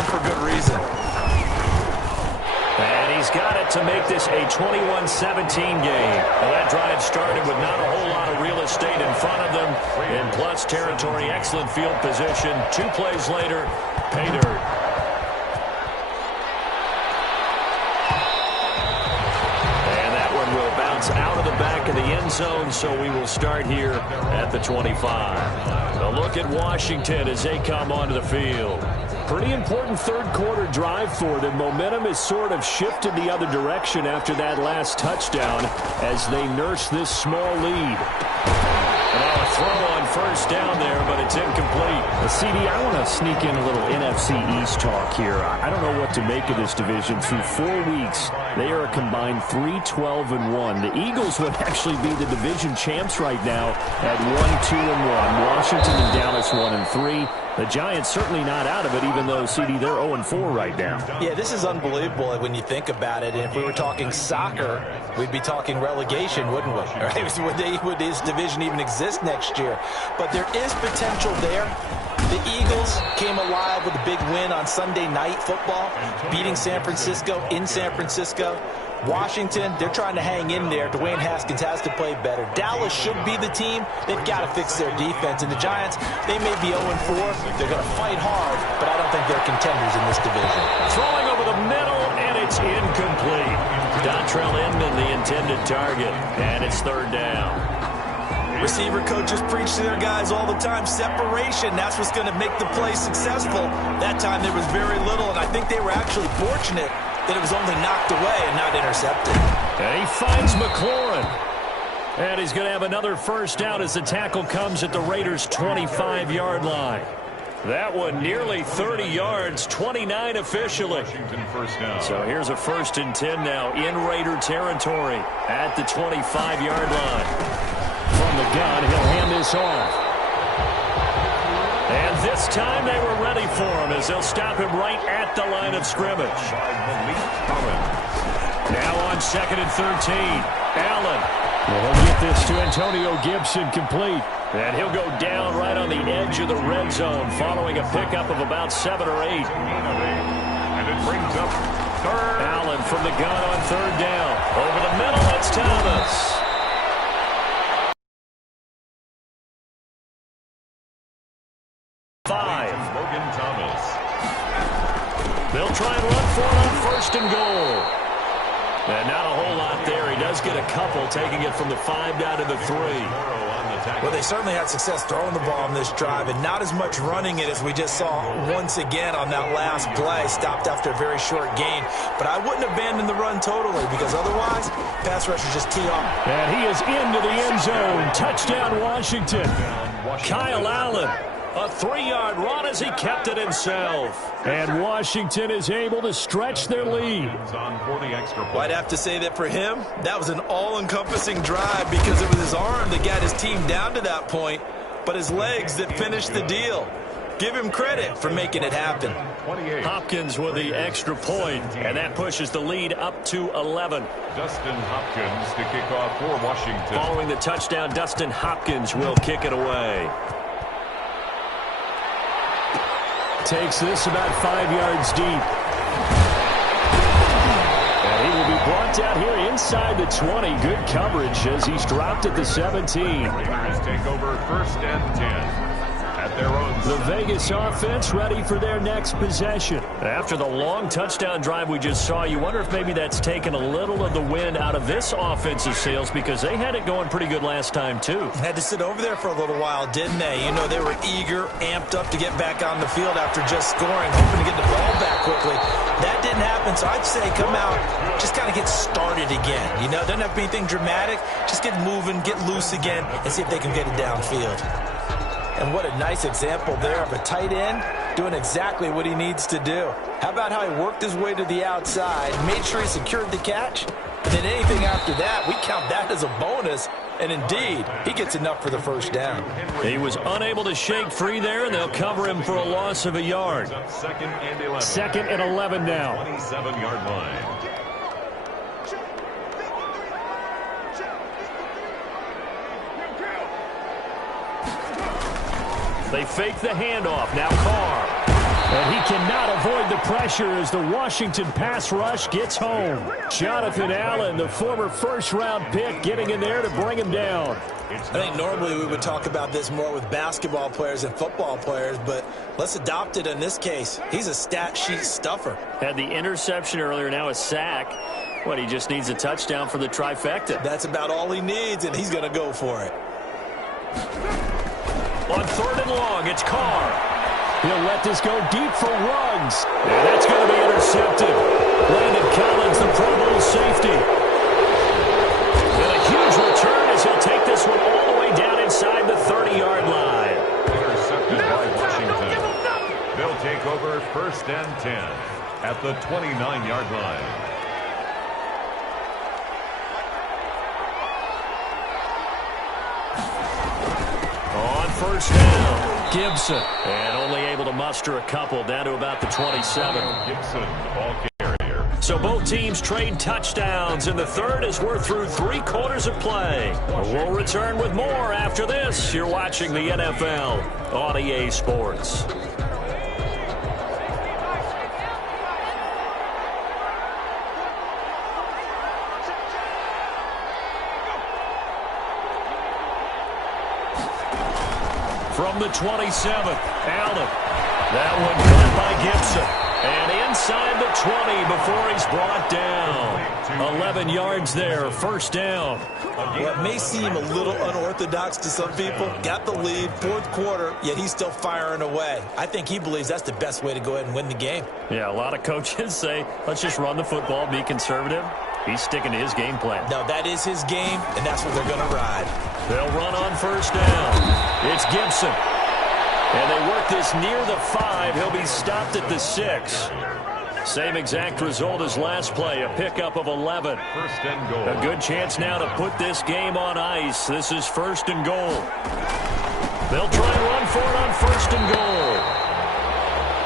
and for good reason. And he's got it to make this a 21-17 game. Well, that drive started with not a whole lot of real estate in front of them. In plus territory, excellent field position. 2 plays later, pay dirt. And that one will bounce out of the back of the end zone, so we will start here at the 25. A look at Washington as they come onto the field. Pretty important third-quarter drive for them. Momentum has sort of shifted the other direction after that last touchdown as they nurse this small lead. And a throw on first down there, but it's incomplete. CD, I want to sneak in a little NFC East talk here. I don't know what to make of this division. Through 4 weeks, they are a combined 3-12-1. The Eagles would actually be the division champs right now at 1-2-1. Washington and Dallas 1-3. The Giants certainly not out of it, even though, CD, they're 0-4 right now. Yeah, this is unbelievable when you think about it. And if we were talking soccer, we'd be talking relegation, wouldn't we? Right? Would this division even exist next year? But there is potential there. The Eagles came alive with a big win on Sunday Night Football, beating San Francisco in San Francisco. Washington, they're trying to hang in there. Dwayne Haskins has to play better. Dallas should be the team. They've got to fix their defense. And the Giants, they may be 0-4. They're going to fight hard, but I don't think they're contenders in this division. Throwing over the middle, and it's incomplete. Dontrell Inman, the intended target, and it's third down. Receiver coaches preach to their guys all the time. Separation, that's what's going to make the play successful. That time there was very little, and I think they were actually fortunate that it was only knocked away and not intercepted. And he finds McLaurin. And he's going to have another first down as the tackle comes at the Raiders' 25-yard line. That one nearly 30 yards, 29 officially. So here's a 1st and 10 now in Raider territory at the 25-yard line. From the gun, he'll hand this off. And this time they were ready for him as they'll stop him right at the line of scrimmage. Now on 2nd and 13. Allen. He'll get this to Antonio Gibson complete. And he'll go down right on the edge of the red zone following a pickup of about 7 or 8. And it brings up third. Allen from the gun on 3rd down. Over the middle, it's Thomas. They'll try and run for it on 1st and goal. And not a whole lot there. He does get a couple, taking it from the 5 down to the 3. Well, they certainly had success throwing the ball on this drive and not as much running it as we just saw once again on that last play. Stopped after a very short gain. But I wouldn't abandon the run totally because otherwise, pass rushers just tee off. And he is into the end zone. Touchdown, Washington. Kyle Allen. A 3-yard run as he kept it himself. And Washington is able to stretch their lead. Well, I'd have to say that for him, that was an all-encompassing drive because it was his arm that got his team down to that point, but his legs that finished the deal. Give him credit for making it happen. Hopkins with the extra point, and that pushes the lead up to 11. Dustin Hopkins to kick off for Washington. Following the touchdown, Dustin Hopkins will kick it away. Takes this about 5 yards deep. And he will be brought down here inside the 20. Good coverage as he's dropped at the 17. Raiders take over 1st and 10. At their own. The Vegas offense ready for their next possession. After the long touchdown drive we just saw, you wonder if maybe that's taken a little of the wind out of this offensive sails because they had it going pretty good last time too. Had to sit over there for a little while, didn't they? You know, they were eager, amped up to get back on the field after just scoring, hoping to get the ball back quickly. That didn't happen, so I'd say come out, just kind of get started again. You know, doesn't have to be anything dramatic. Just get moving, get loose again, and see if they can get it downfield. And what a nice example there of a tight end doing exactly what he needs to do. How about how he worked his way to the outside, made sure he secured the catch, and then anything after that, we count that as a bonus. And indeed, he gets enough for the first down. He was unable to shake free there, and they'll cover him for a loss of a yard. 2nd and 11 now. 27-yard line. They fake the handoff. Now Carr. And he cannot avoid the pressure as the Washington pass rush gets home. Jonathan Allen, the former first-round pick, getting in there to bring him down. I think normally we would talk about this more with basketball players and football players, but let's adopt it in this case. He's a stat sheet stuffer. Had the interception earlier, now a sack. What, he just needs a touchdown for the trifecta. That's about all he needs, and he's going to go for it. On 3rd and long, it's Carr. He'll let this go deep for Ruggs. And that's going to be intercepted. Landon Collins, the Pro Bowl safety. And a huge return as he'll take this one all the way down inside the 30-yard line. Intercepted by Washington. They'll take over 1st and 10 at the 29-yard line. On 1st down. Gibson, and only able to muster a couple down to about the 27. Gibson, ball carrier. So both teams trade touchdowns in the 3rd as we're through 3 quarters of play. We'll return with more after this. You're watching the NFL on EA Sports. From the 27th, Allen. That one caught by Gibson. And inside the 20 before he's brought down. 11 yards there, 1st down. What may seem a little unorthodox to some people, got the lead, 4th quarter, yet he's still firing away. I think he believes that's the best way to go ahead and win the game. Yeah, a lot of coaches say, let's just run the football, be conservative. He's sticking to his game plan. No, that is his game, and that's what they're going to ride. They'll run on 1st down. It's Gibson. And they work this near the 5. He'll be stopped at the 6. Same exact result as last play, a pickup of 11. 1st and goal. A good chance now to put this game on ice. This is 1st and goal. They'll try and run for it on 1st and goal.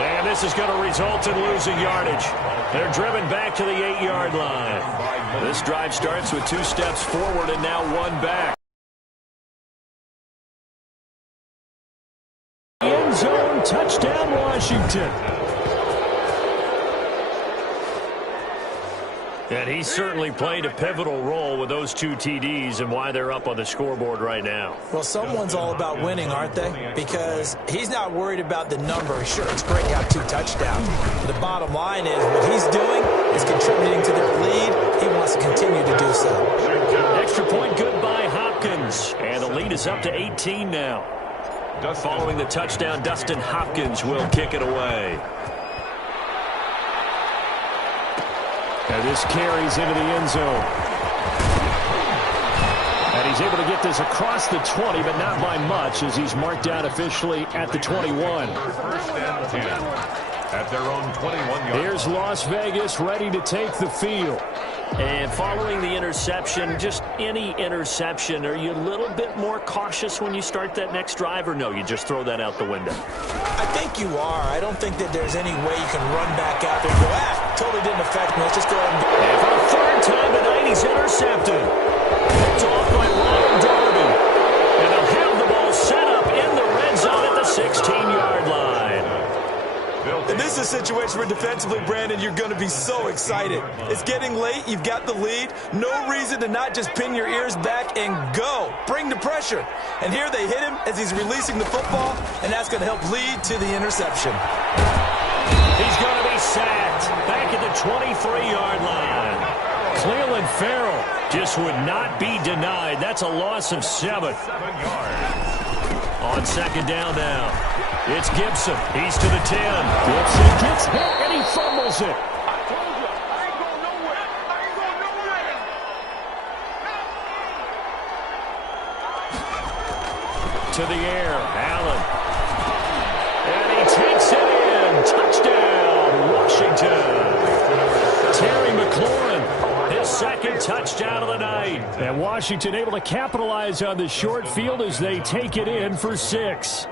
And this is going to result in losing yardage. They're driven back to the 8-yard line. This drive starts with 2 steps forward and now 1 back. End zone, touchdown, Washington. And he certainly played a pivotal role with those 2 TDs and why they're up on the scoreboard right now. Well, someone's all about winning, aren't they? Because he's not worried about the number. Sure, it's great to have 2 touchdowns. But the bottom line is what he's doing is contributing to their lead. He wants to continue to do so. Extra point good by Hopkins. And the lead is up to 18 now. Following the touchdown, Dustin Hopkins will kick it away. And this carries into the end zone. And he's able to get this across the 20, but not by much, as he's marked down officially at the 21. 1st and 10 at their own 21-yard. Here's Las Vegas ready to take the field. And following the interception, just any interception, are you a little bit more cautious when you start that next drive, or no, you just throw that out the window? I think you are. I don't think that there's any way you can run back out there and go, totally didn't affect me. Let's just go ahead and go. And for the 3rd time tonight, he's intercepted. Picked off by Ryan Darby. And they'll have the ball set up in the red zone at the 16-yard line. And this is a situation where defensively, Brandon, you're going to be so excited. It's getting late. You've got the lead. No reason to not just pin your ears back and go. Bring the pressure. And here they hit him as he's releasing the football, and that's going to help lead to the interception. He's going to be sacked back at the 23-yard line. Cleveland Farrell just would not be denied. That's a loss of 7. 7 yards. On 2nd down now. It's Gibson. He's to the 10. Gibson gets hit, and he fumbles it. To the air, Allen. And he takes it in. Touchdown, Washington. Terry McLaurin, his 2nd touchdown of the night. And Washington able to capitalize on the short field as they take it in for 6.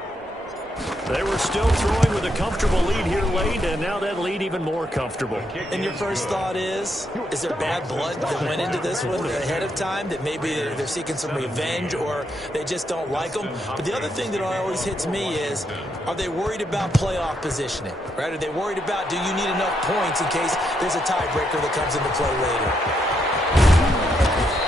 They were still throwing with a comfortable lead here late, and now that lead even more comfortable. And your first thought is there bad blood that went into this one ahead of time, that maybe they're seeking some revenge or they just don't like them? But the other thing that always hits me is, are they worried about playoff positioning, right? Are they worried about, do you need enough points in case there's a tiebreaker that comes into play later?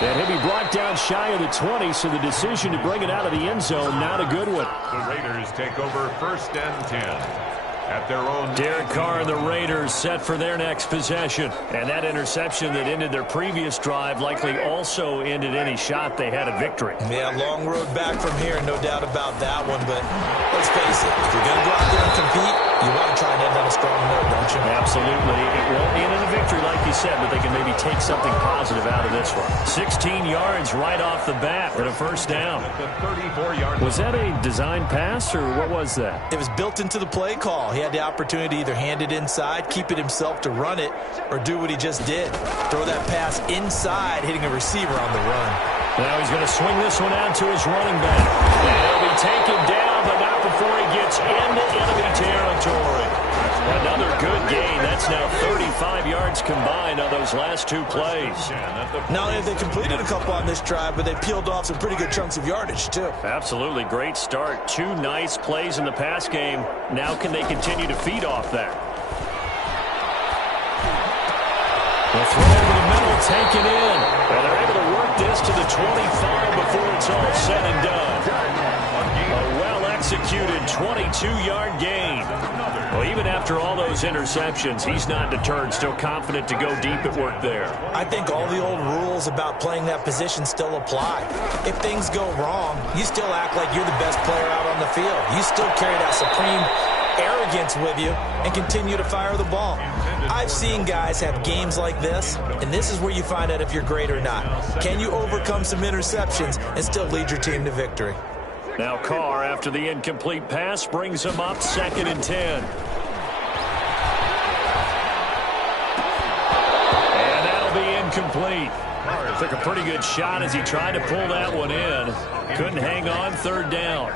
And he'll be brought down shy of the 20, so the decision to bring it out of the end zone, not a good one. The Raiders take over 1st and 10. At their own. Derek Carr and the Raiders set for their next possession. And that interception that ended their previous drive likely also ended any shot they had at victory. Yeah, long road back from here, no doubt about that one. But let's face it, if you're going to go out there and compete, you want to try and end on a strong note, don't you? Absolutely. It won't end in a victory, like you said, but they can maybe take something positive out of this one. 16 yards right off the bat and a first down. At the 34-yard line. Was that a design pass, or what was that? It was built into the play call. He had the opportunity to either hand it inside, keep it himself to run it, or do what he just did. Throw that pass inside, hitting a receiver on the run. Now he's going to swing this one out to his running back. And he'll be taken down, but not before he gets into enemy territory. Another good gain. That's now 35 yards combined on those last two plays. Not only have they completed a couple on this drive, but they peeled off some pretty good chunks of yardage, too. Absolutely. Great start. Two nice plays in the pass game. Now can they continue to feed off that? The throw over the middle, taken in. And they're able to work this to the 25 before it's all said and done. A well-executed 22-yard gain. Well, even after all those interceptions, he's not deterred, still confident to go deep at work there. I think all the old rules about playing that position still apply. If things go wrong, you still act like you're the best player out on the field. You still carry that supreme arrogance with you and continue to fire the ball. I've seen guys have games like this, and this is where you find out if you're great or not. Can you overcome some interceptions and still lead your team to victory? Now Carr, after the incomplete pass, brings him up 2nd and 10. And that'll be incomplete. Took a pretty good shot as he tried to pull that one in. Couldn't hang on, 3rd down.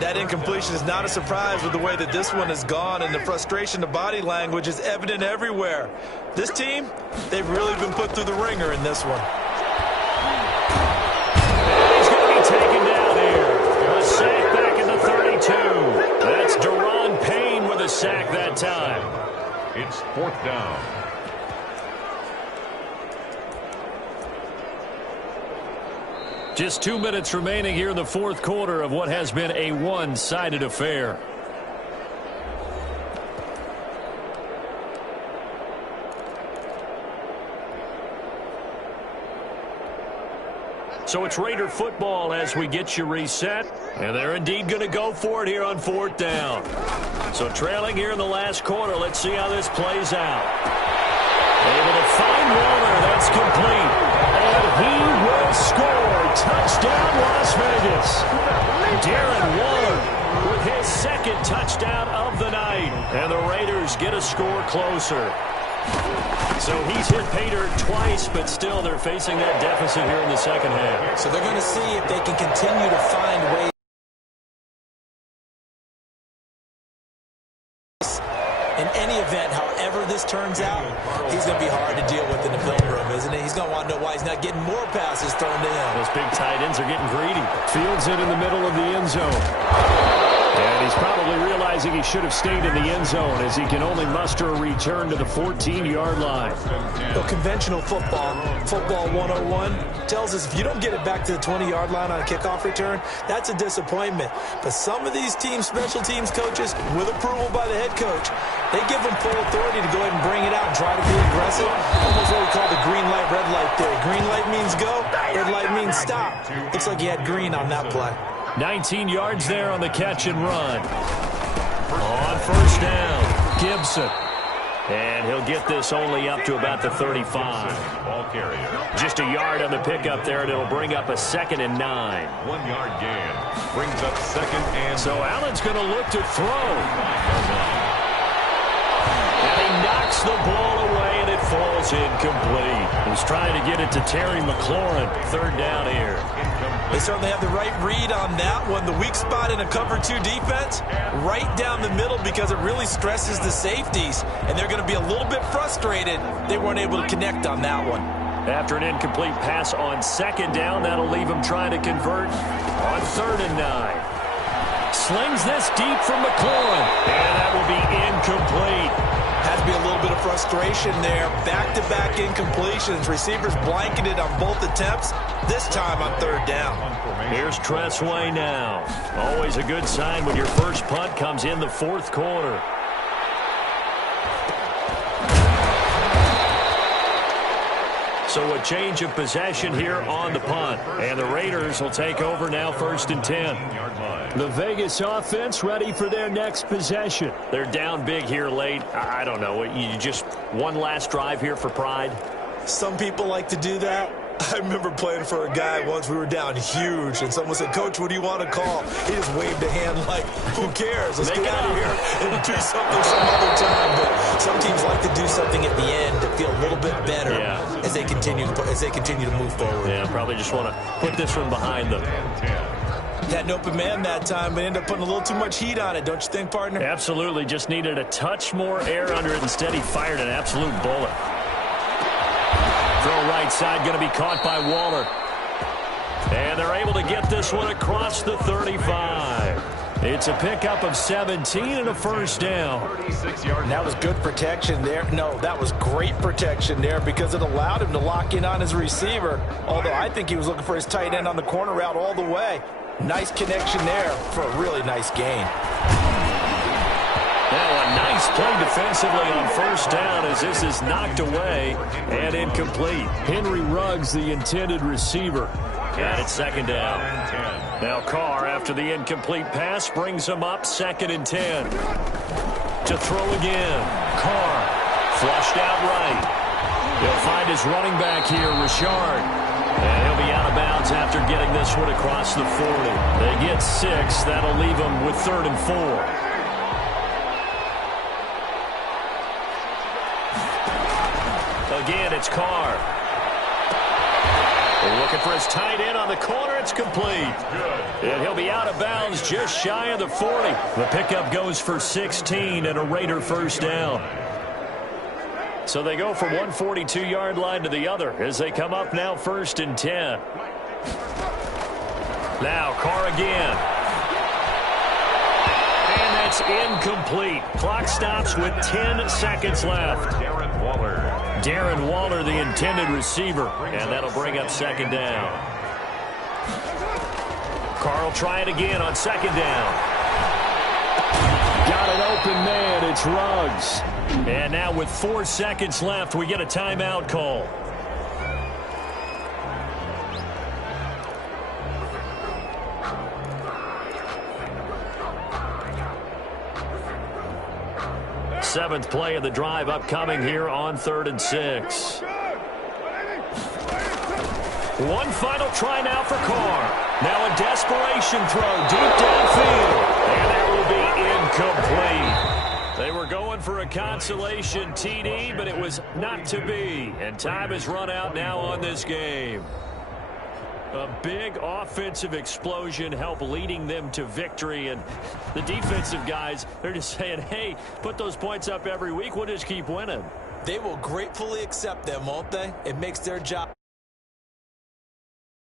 That incompletion is not a surprise with the way that this one has gone, and the frustration, the body language is evident everywhere. This team, they've really been put through the ringer in this one. And he's going to be taken down here. A sack back in the 32. That's Deron Payne with a sack that time. It's 4th down. Just 2 minutes remaining here in the 4th quarter of what has been a one-sided affair. So it's Raider football as we get you reset. And they're indeed going to go for it here on 4th down. So trailing here in the last quarter. Let's see how this plays out. Able to find Waller. That's complete. And he will score. Touchdown, Las Vegas. Darren Waller with his 2nd touchdown of the night. And the Raiders get a score closer. So he's hit pay dirt twice, but still they're facing that deficit here in the 2nd half. So they're going to see if they can continue to find ways. In any event, however this turns out, he's going to be hard to deal with in the film room, isn't he? He's going to want to know why he's not getting more passes thrown to him. Those big tight ends are getting greedy. Fields it in the middle of the end zone. And he's probably realizing he should have stayed in the end zone as he can only muster a return to the 14-yard line. Well, conventional football 101, tells us if you don't get it back to the 20-yard line on a kickoff return, that's a disappointment. But some of these teams, special teams coaches, with approval by the head coach, they give them full authority to go ahead and bring it out and try to be aggressive. Almost what we call the green light, red light theory. Green light means go, red light means stop. Looks like he had green on that play. 19 yards there on the catch and run. On 1st down, Gibson. And he'll get this only up to about the 35. Ball carrier. Just a yard on the pickup there, and it'll bring up a 2nd and 9. 1-yard gain. Brings up 2nd and... So Allen's going to look to throw. And he knocks the ball away, and it falls It's incomplete. He's trying to get it to Terry McLaurin. Third down here. They certainly have the right read on that one. The weak spot in a cover 2 defense, right down the middle, because it really stresses the safeties. And they're going to be a little bit frustrated they weren't able to connect on that one. After an incomplete pass on second down, that'll leave him trying to convert on 3rd and 9. Slings this deep from McLaurin, and that will be incomplete. Has to be a little bit of frustration there. Back-to-back incompletions. Receivers blanketed on both attempts, this time on 3rd down. Here's Tressway now. Always a good sign when your first punt comes in the 4th quarter. So a change of possession here on the punt. And the Raiders will take over now 1st and 10. The Vegas offense ready for their next possession. They're down big here late. I don't know. You just one last drive here for pride? Some people like to do that. I remember playing for a guy once. We were down huge, and someone said, "Coach, what do you want to call?" He just waved a hand like, "Who cares? Let's get out of here and do something some other time." But some teams like to do something at the end to feel a little bit better as they continue to move forward. Yeah, probably just want to put this one behind them. Had an open man that time, but ended up putting a little too much heat on it, don't you think, partner? Absolutely. Just needed a touch more air under it. Instead, he fired an absolute bullet. Throw right side, going to be caught by Waller. And they're able to get this one across the 35. It's a pickup of 17 and a 1st down. And that was good protection there. No, that was great protection there because it allowed him to lock in on his receiver, although I think he was looking for his tight end on the corner route all the way. Nice connection there for a really nice gain. Now a nice play defensively on 1st down as this is knocked away and incomplete. Henry Ruggs, the intended receiver. And it's 2nd down. Now Carr, after the incomplete pass, brings him up 2nd and 10. To throw again. Carr flushed out right. He'll find his running back here, Richard. And he'll be out of bounds after getting this one across the 40. They get 6. That'll leave them with 3rd and 4. Again, it's Carr. They're looking for his tight end on the corner. It's complete. And he'll be out of bounds just shy of the 40. The pickup goes for 16 and a Raider 1st down. So they go from one 42-yard line to the other as they come up now 1st and 10. Now Carr again. And that's incomplete. Clock stops with 10 seconds left. Darren Waller, the intended receiver. And that'll bring up 2nd down. Carr will try it again on 2nd down. Got an open man. It's Ruggs. And now with 4 seconds left, we get a timeout call. Seventh play of the drive upcoming here on 3rd and 6. One final try now for Carr. Now a desperation throw deep downfield. And that will be incomplete. They were going for a consolation TD, but it was not to be. And time has run out now on this game. A big offensive explosion helped leading them to victory. And the defensive guys, they're just saying, hey, put those points up every week. We'll just keep winning. They will gratefully accept them, won't they? It makes their job